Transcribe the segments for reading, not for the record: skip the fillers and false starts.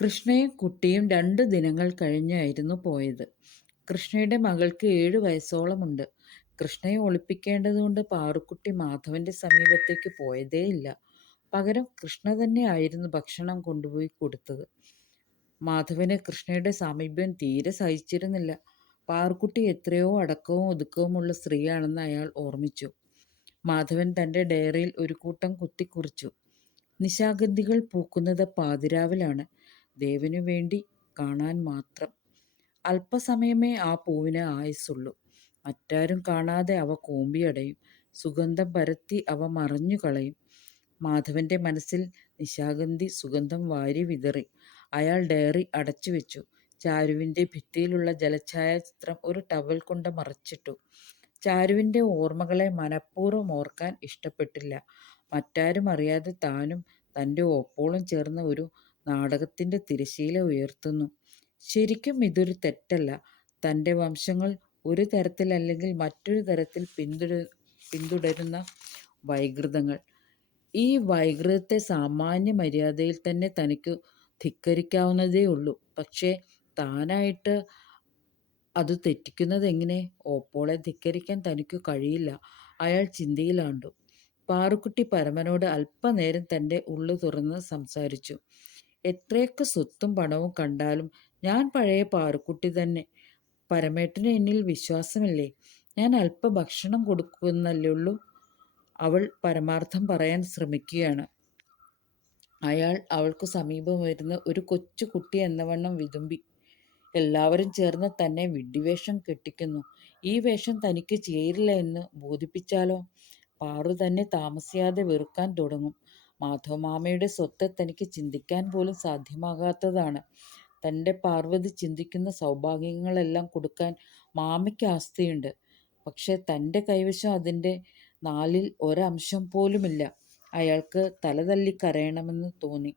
കൃഷ്ണയും കുട്ടിയും 2 ദിനങ്ങൾ കഴിഞ്ഞായിരുന്നു പോയത്. കൃഷ്ണയുടെ മകൾക്ക് 7 വയസ്സോളമുണ്ട്. കൃഷ്ണയെ ഒളിപ്പിക്കേണ്ടതുകൊണ്ട് പാറുക്കുട്ടി മാധവന്റെ സമീപത്തേക്ക് പോയതേയില്ല. പകരം കൃഷ്ണ തന്നെയായിരുന്നു ഭക്ഷണം കൊണ്ടുപോയി കൊടുത്തത്. മാധവന് കൃഷ്ണയുടെ സാമീപ്യം തീരെ സഹിച്ചിരുന്നില്ല. പാറുക്കുട്ടി എത്രയോ അടക്കവും ഒതുക്കവുമുള്ള സ്ത്രീയാണെന്ന് അയാൾ ഓർമ്മിച്ചു. മാധവൻ തന്റെ ഡയറിയിൽ ഒരു കൂട്ടം കുത്തിക്കുറിച്ചു. നിശാഗന്ധികൾ പൂക്കുന്നത് പാതിരാവിലാണ്. ദേവനു വേണ്ടി കാണാൻ മാത്രം. അല്പസമയമേ ആ പൂവിന് ആയുസ്സുള്ളൂ. മറ്റാരും കാണാതെ അവ കൂമ്പിയടയും. സുഗന്ധം പരത്തി അവ മറഞ്ഞു കളയും. മാധവന്റെ മനസ്സിൽ നിശാഗന്ധി സുഗന്ധം വാരി വിതറി. അയാൾ ഡയറി അടച്ചുവെച്ചു. ചാരുവിന്റെ ഭിത്തിയിലുള്ള ജലഛായാചിത്രം ഒരു ടവൽ കൊണ്ട് മറച്ചിട്ടു. ചാരുവിന്റെ ഓർമ്മകളെ മനഃപൂർവ്വം ഓർക്കാൻ ഇഷ്ടപ്പെട്ടില്ല. മറ്റാരും അറിയാതെ താനും തൻ്റെ ഒപ്പോളം ചേർന്ന് ഒരു നാടകത്തിൻ്റെ തിരശീല ഉയർത്തുന്നു. ശരിക്കും ഇതൊരു തെറ്റല്ല. തൻ്റെ വംശങ്ങൾ ഒരു തരത്തിലല്ലെങ്കിൽ മറ്റൊരു തരത്തിൽ പിന്തുടരുന്ന വൈകൃതങ്ങൾ. ഈ വൈകൃതത്തെ സാമാന്യ മര്യാദയിൽ തന്നെ തനിക്ക് ധിക്കരിക്കാവുന്നതേ ഉള്ളൂ. പക്ഷേ താനായിട്ട് അത് തെറ്റിക്കുന്നതെങ്ങനെ? ഓപ്പോളെ ധിക്കരിക്കാൻ തനിക്കു കഴിയില്ല. അയാൾ ചിന്തയിലാണ്ടു. പാറുക്കുട്ടി പരമനോട് അല്പനേരം തൻ്റെ ഉള്ളു തുറന്ന് സംസാരിച്ചു. എത്രയൊക്കെ സ്വത്തും പണവും കണ്ടാലും ഞാൻ പഴയ പാറുക്കുട്ടി തന്നെ. പരമേട്ടന് എന്നിൽ വിശ്വാസമില്ലേ? ഞാൻ അല്പ ഭക്ഷണം കൊടുക്കുന്നല്ലേയുള്ളൂ. അവൾ പരമാർത്ഥം പറയാൻ ശ്രമിക്കുകയാണ്. അയാൾ അവൾക്കു സമീപമിരുന്ന് ഒരു കൊച്ചു കുട്ടി എന്നവണ്ണം വിതുമ്പി. എല്ലാവരും ചേർന്ന് തന്നെ വിഡ്ഢിവേഷം കെട്ടിക്കുന്നു. ഈ വേഷം തനിക്ക് ചേരില്ല എന്ന് ബോധിപ്പിച്ചാലോ? പാറു തന്നെ താമസിയാതെ വെറുക്കാൻ തുടങ്ങും. മാധവമാമയുടെ സ്വത്ത് തനിക്ക് ചിന്തിക്കാൻ പോലും സാധ്യമാകാത്തതാണ്. തൻ്റെ പാർവതി ചിന്തിക്കുന്ന സൗഭാഗ്യങ്ങളെല്ലാം കൊടുക്കാൻ മാമയ്ക്ക് ആസ്തിയുണ്ട്. പക്ഷെ തൻ്റെ കൈവശം അതിൻ്റെ 1/4 പോലുമില്ല. അയാൾക്ക് തലതല്ലി കരയണമെന്ന് തോന്നി.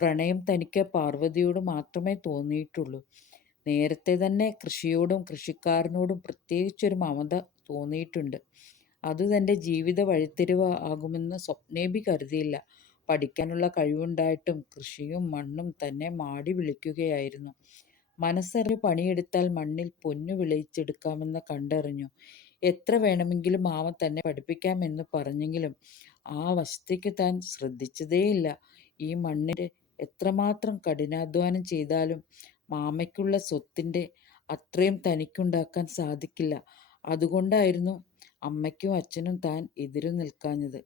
പ്രണയം തനിക്ക് പാർവതിയോട് മാത്രമേ തോന്നിയിട്ടുള്ളൂ. നേരത്തെ തന്നെ കൃഷിയോടും കൃഷിക്കാരനോടും പ്രത്യേകിച്ചൊരു മമത തോന്നിയിട്ടുണ്ട്. അത് തൻ്റെ ജീവിത വഴിത്തിരിവ് ആകുമെന്ന് സ്വപ്നേബി കരുതിയില്ല. പഠിക്കാനുള്ള കഴിവുണ്ടായിട്ടും കൃഷിയും മണ്ണും തന്നെ മാടി വിളിക്കുകയായിരുന്നു. മനസ്സറിഞ്ഞ് പണിയെടുത്താൽ മണ്ണിൽ പൊന്നു വിളയിച്ചെടുക്കാമെന്ന് കണ്ടറിഞ്ഞു. എത്ര വേണമെങ്കിലും മാമ തന്നെ പഠിപ്പിക്കാമെന്ന് പറഞ്ഞെങ്കിലും ആ വശത്തേക്ക് താൻ ശ്രദ്ധിച്ചതേയില്ല. ഈ മണ്ണിന് എത്രമാത്രം കഠിനാധ്വാനം ചെയ്താലും മാമയ്ക്കുള്ള സ്വത്തിൻ്റെ അത്രയും തനിക്കുണ്ടാക്കാൻ സാധിക്കില്ല. അതുകൊണ്ടായിരുന്നു അമ്മയ്ക്കും അച്ഛനും താൻ എതിരു നിൽക്കാഞ്ഞത്.